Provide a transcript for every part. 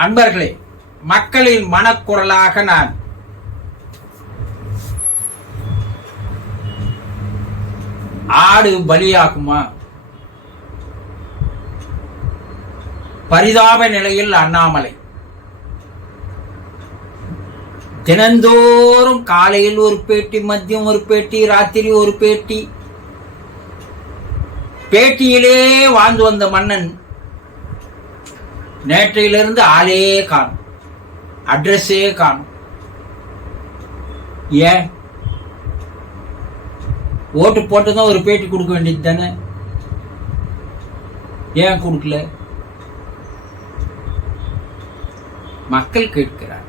அன்பர்களே, மக்களின் மனக்குரலாக நான் ஆடு பலியாகுமா? பரிதாப நிலையில் அண்ணாமலை தினந்தோறும் காலையில் ஒரு பேட்டி, மதியம் ஒரு பேட்டி, ராத்திரி ஒரு பேட்டி. பேட்டியிலே வாழ்ந்து வந்த மன்னன் நேற்றையிலிருந்து ஆளே காணும், அட்ரஸே காணும். ஏன்? ஓட்டு போட்டுதான் ஒரு பேட்டி கொடுக்க வேண்டியது தானே? ஏன் கொடுக்கல? மக்கள் கேட்கிறார்.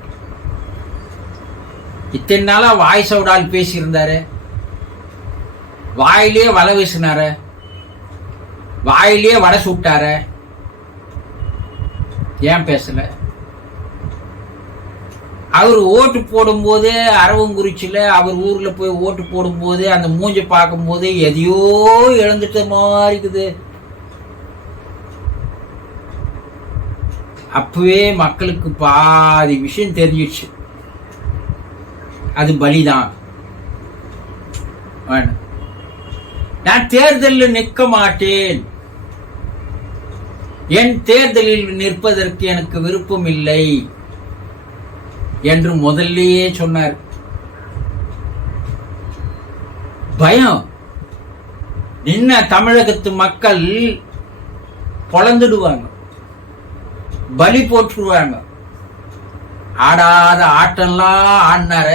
இத்தனை நாளா வாய் சவுடால் பேசியிருந்தாரு, வாயிலே வலை வீசினாரு, வாயிலே வடை சுட்டாரு. ஏன் பேசல? அவர் ஓட்டு போடும் போது அரவங்குறிச்சியில அவர் ஊர்ல போய் ஓட்டு போடும் போது அந்த மூஞ்சி பார்க்கும் போது எதையோ இழந்துட்ட மாதிரி இருக்குது. அப்பவே மக்களுக்கு பாதி விஷயம் தெரிஞ்சிடுச்சு, அது பலிதான். நான் தேர்தலில் நிற்க மாட்டேன், என் தேர்தலில் நிற்பதற்கு எனக்கு விருப்பம் இல்லை என்று முதல்லயே சொன்னார். பயம். நின்ன தமிழகத்து மக்கள் பொழந்துடுவாங்க, பலி போட்டுருவாங்க. ஆடாத ஆட்டம்லாம் ஆடினார,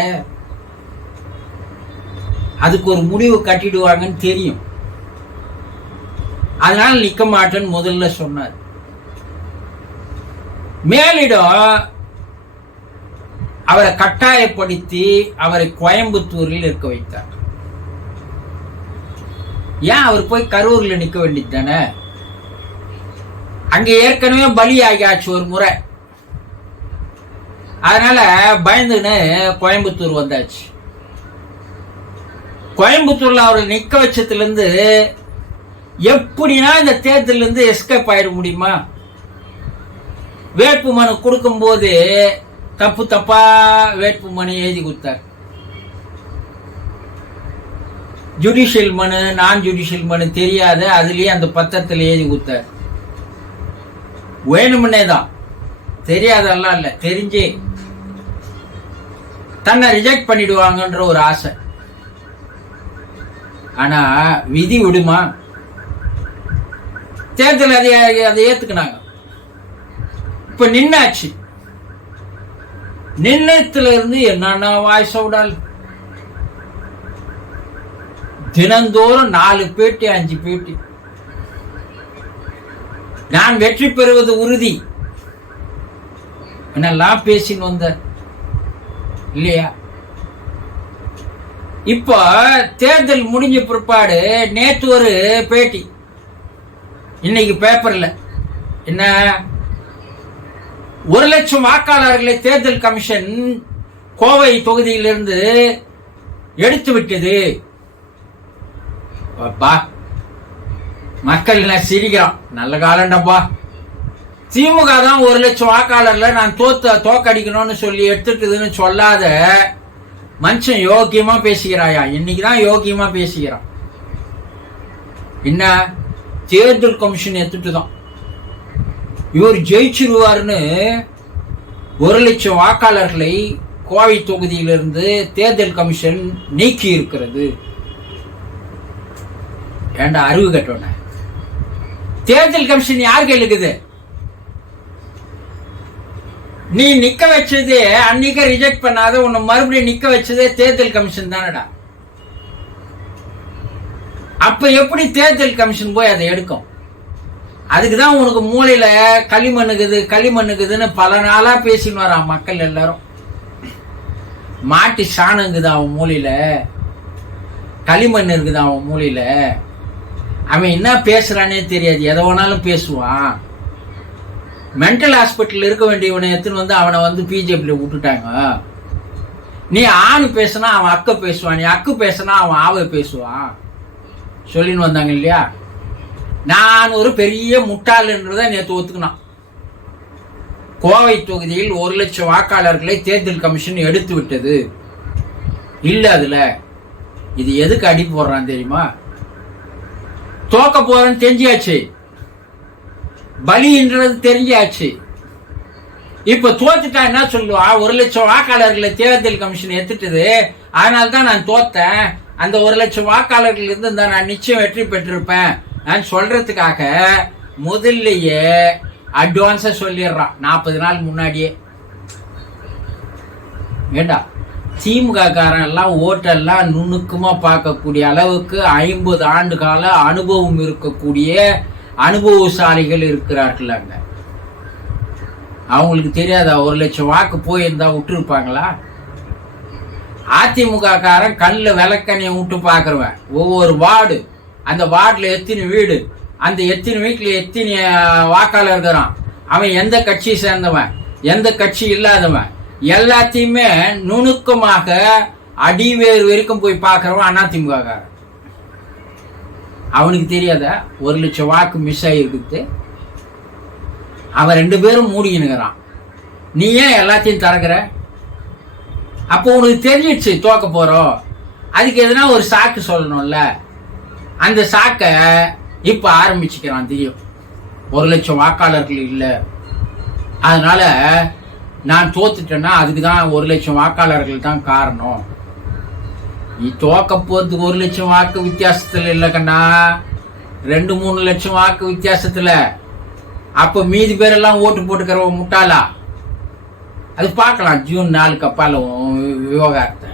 அதுக்கு ஒரு முடிவு கட்டிடுவாங்கன்னு தெரியும். அதனால நிக்க மாட்டேன்னு முதல்ல சொன்னார். மேலிடம் அவரை கட்டாயப்படுத்தி அவரை கோயம்புத்தூரில் இருக்க வைத்தார். ஏன் அவர் போய் கரூர்ல நிக்க வேண்டியது தானே? அங்க ஏற்கனவே பலி ஆகியாச்சு ஒரு முறை. அதனால பயந்துன்னு கோயம்புத்தூர் வந்தாச்சு. கோயம்புத்தூர்ல அவரை நிக்க வச்சதுல இருந்து எப்படின்னா இந்த தேர்தல இருந்து எஸ்கேப் ஆயிட முடியுமா? வேட்பு மனு கொடுக்கும் போது தப்பு தப்பா வேட்பு மனு எழுதி கொடுத்தார். ஜுடிஷியல் மனு, நான் ஜுடிஷியல் மனு தெரியாத அதுலயே அந்த பத்திரத்தில் எழுதி கொடுத்தார். வேணுமுன்னே தான், தெரியாதெல்லாம் இல்ல, தெரிஞ்சே தன்னை ரிஜெக்ட் பண்ணிடுவாங்கன்ற ஒரு ஆசை. ஆனா விதி விடுமா? தேர்தல் அதை ஏத்துக்கினாங்க. இப்ப நின்னாச்சு. நின்னத்துல இருந்து என்னன்னா வாய் சவுடால் தினந்தோறும் 4 பேட்டி 5 பேட்டி. நான் வெற்றி பெறுவது உறுதி என்னெல்லாம் பேசின்னு வந்தார் இல்லையா? இப்ப தேர்தல் முடிஞ்ச பிற்பாடு நேற்று ஒரு பேட்டி இன்னைக்கு பேப்பர்ல என்ன, 1 லட்சம் வாக்காளர்களை தேர்தல் கமிஷன் கோவை தொகுதியிலிருந்து எடுத்து விட்டது. மக்கள் என்ன சிரிக்கிறான், நல்ல காலண்டப்பா. திமுக தான் 1 லட்சம் வாக்காளர்ல நான் தோக்கடிக்கணும்னு சொல்லி எடுத்துக்குதுன்னு சொல்லாத மனுஷன் யோக்கியமா பேசுகிறாயா? இன்னைக்குதான் யோக்கியமா பேசுகிறான். என்ன தேர்தல் கமிஷன் எடுத்துட்டு தான் இவர் ஜெயிச்சிருவாருன்னு 1 லட்சம் வாக்காளர்களை கோவை தொகுதியிலிருந்து தேர்தல் கமிஷன் நீக்கி இருக்கிறது. ஏண்டா அறிவு கட்டோன? தேர்தல் கமிஷன் யார் கேளுக்குது? நீ நிக்க வச்சதே அன்னைக்கு ரிஜெக்ட் பண்ணாத உன்னை மறுபடியும் நிக்க வச்சதே தேர்தல் கமிஷன் தானடா. அப்ப எப்படி தேர்தல் கமிஷன் போய் அதை எடுக்கும்? அதுக்குதான் உனக்கு மூளையில களிமண்ணுக்குதுன்னு பல நாளா பேசின்னு வரான் மக்கள் எல்லாரும். மாட்டி சாணங்குது அவன் மூளையில, களிமண் இருக்குது அவன் மூளையில. அவன் என்ன பேசுறானே தெரியாது, எதை வேணாலும் பேசுவான். மென்டல் ஹாஸ்பிட்டல் இருக்க வேண்டியவனை எடுத்துன்னு வந்து அவனை வந்து பிஜேபியில விட்டுட்டாங்க. நீ ஆணு பேசுனா அவன் அக்க பேசுவான், நீ அக்கு பேசுனா அவன் ஆவை பேசுவான் சொல்லின்னு வந்தாங்க இல்லையா? நான் ஒரு பெரிய முட்டாள்ன்றத நேற்று ஒத்துக்கினான். கோவை தொகுதியில் 1 லட்சம் வாக்காளர்களை தேர்தல் கமிஷன் எடுத்து விட்டது. இல்ல அதுல இது எதுக்கு அடி போடுறான் தெரியுமா? தோக்க போறேன்னு தெரிஞ்சாச்சு, பலின்றது தெரிஞ்சாச்சு. இப்ப தோத்துட்டா என்ன சொல்லுவா? 1 லட்சம் வாக்காளர்களை தேர்தல் கமிஷன் எடுத்துட்டது, அதனால தான் நான் தோத்தேன், அந்த 1 லட்சம் வாக்காளர்கள் இருந்து தான் நான் நிச்சயம் வெற்றி பெற்றிருப்பேன் நான் சொல்றதுக்காக முதல்லயே அட்வான்ஸா சொல்லிடுறான் 40 நாள் முன்னாடியே. ஏண்டா திமுக காரன் எல்லாம் ஓட்டெல்லாம் நுணுக்கமா பார்க்கக்கூடிய அளவுக்கு 50 ஆண்டு கால அனுபவம் இருக்கக்கூடிய அனுபவசாலிகள் இருக்கிறார்கள் அங்க. அவங்களுக்கு தெரியாதா 1 லட்சம் வாக்கு போயிருந்தா விட்டுருப்பாங்களா? அதிமுக காரன் கண்ணில் விளக்கண்ணியை விட்டு பார்க்குறவன் ஒவ்வொரு வார்டு, அந்த வார்டில் எத்தனை வீடு, அந்த எத்தனை வீட்டில் எத்தனை வாக்காளர் இருக்கிறான், அவன் எந்த கட்சியை சேர்ந்தவன் எந்த கட்சி இல்லாதவன் எல்லாத்தையுமே நுணுக்கமாக அடிவேறு வரைக்கும் போய் பார்க்குறவன் அதிமுக காரன். அவனுக்கு தெரியாதா 1 லட்சம் வாக்கு மிஸ் ஆகிருக்குது? அவன் 2 பேரும் மூடிக்கினுக்கிறான், நீ ஏன் எல்லாத்தையும் திறக்கிற? அப்போ உனக்கு தெரிஞ்சிடுச்சு தோக்க போறோம், அதுக்கு எதுனா ஒரு சாக்கு சொல்லணும்ல. அந்த சாக்க இப்ப ஆரம்பிச்சுக்கிறான். தெரியும் 1 லட்சம் வாக்காளர்கள் இல்லை, அதனால நான் தோத்துட்டேன்னா அதுக்குதான் 1 லட்சம் வாக்காளர்கள் தான் காரணம். நீ தோக்க போறதுக்கு 1 லட்சம் வாக்கு வித்தியாசத்துல இல்ல கண்ணா, 2-3 லட்சம் வாக்கு வித்தியாசத்துல. அப்ப மீதி பேரெல்லாம் ஓட்டு போட்டுக்கிறவ முட்டாளா? அது பார்க்கலாம் ஜூன் 4 அப்பால விவகாரத்தை.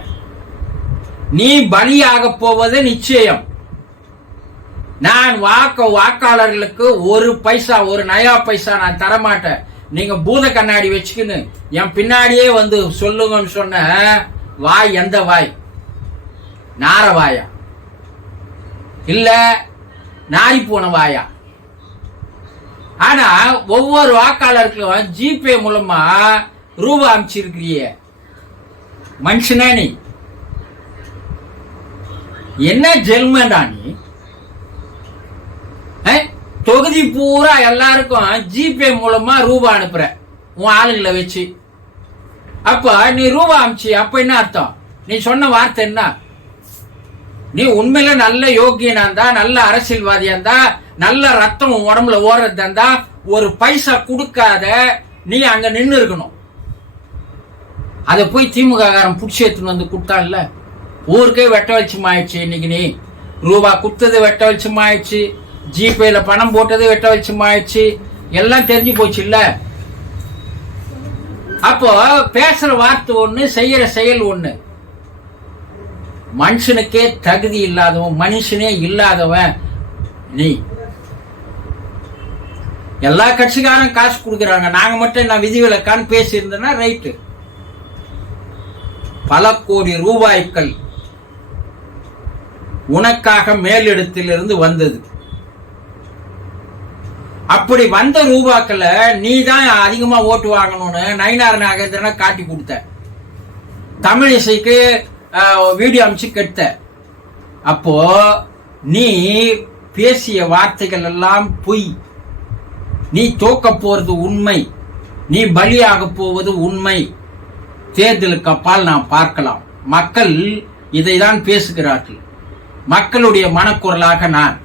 நீ பலியாக போவது நிச்சயம். நான் வாக்காளர்களுக்கு 1 பைசா 1 நயா பைசா நான் தரமாட்டேன். நீங்க பூத கண்ணாடி வச்சுக்கின்னு என் பின்னாடியே வந்து சொல்லுங்கன்னு சொன்ன வாய் எந்த வாய்? நார வாயா இல்ல நாரி போன வாயா? ஆனா ஒவ்வொரு வாக்காளருக்கும் ஜிபே மூலமா ரூபா அனுப்பிச்சிருக்கிறிய மனுஷனா நீ? என்ன ஜென்மடா நீ? தொகுதி பூரா எல்லாருக்கும் ஜிபே மூலமா ரூபா அனுப்புற உன் ஆளுங்களை வச்சு. அப்ப நீ ரூபா அனுப்பிச்சு அப்ப என்ன அர்த்தம்? நீ சொன்ன வார்த்தை என்ன? நீ உண்மையில நல்ல யோகியனா இருந்தா, நல்ல அரசியல்வாதியா இருந்தா, நல்ல ரத்தம் உடம்புல ஓடுறதா இருந்தா 1 பைசா கொடுக்காத நீ அங்க நின்று இருக்கணும். அதை போய் திமுக காரன் புடிச்சு எடுத்துன்னு வந்து கொடுத்தான்ல, ஊருக்கே வெட்ட வெளிச்சம் ஆயிடுச்சு. இன்னைக்கு நீ ரூபா குத்தது வெட்ட வெளிச்சம் ஆயிடுச்சு, ஜிபேல பணம் போட்டது வெட்ட வெளிச்சம் ஆயிடுச்சு, எல்லாம் தெரிஞ்சு போச்சு இல்ல. அப்போ பேசுற வார்த்தை ஒண்ணு, செய்யற செயல் ஒண்ணு. மனுஷனுக்கே தகுதி இல்லாதவன், மனுஷனே இல்லாதவன் நீ. எல்லா கட்சிக்காரன் காசு கொடுக்கறாங்க, நாங்க மட்டும் நான் விதிவிலக்கான்னு பேசி இருந்தேன்னா ரைட்டு. பல கோடி ரூபாய்கள் உனக்காக மேலிடத்திலிருந்து வந்தது. அப்படி வந்த ரூபாக்களை நீ தான் அதிகமா ஓட்டு வாங்கணும்னு நயினார் நாகேந்திரனை காட்டி கொடுத்த, தமிழிசைக்கு வீடியோ அமைச்சு கெடுத்த. அப்போ நீ பேசிய வார்த்தைகள் எல்லாம் பொய். நீ தோக்க போறது உண்மை, நீ பலியாக போவது உண்மை. தேர்தலுக்கு அப்பால் நாம் பார்க்கலாம். மக்கள் இதைதான் பேசுகிறார்கள். மக்களுடைய மனக்குரலாக நான்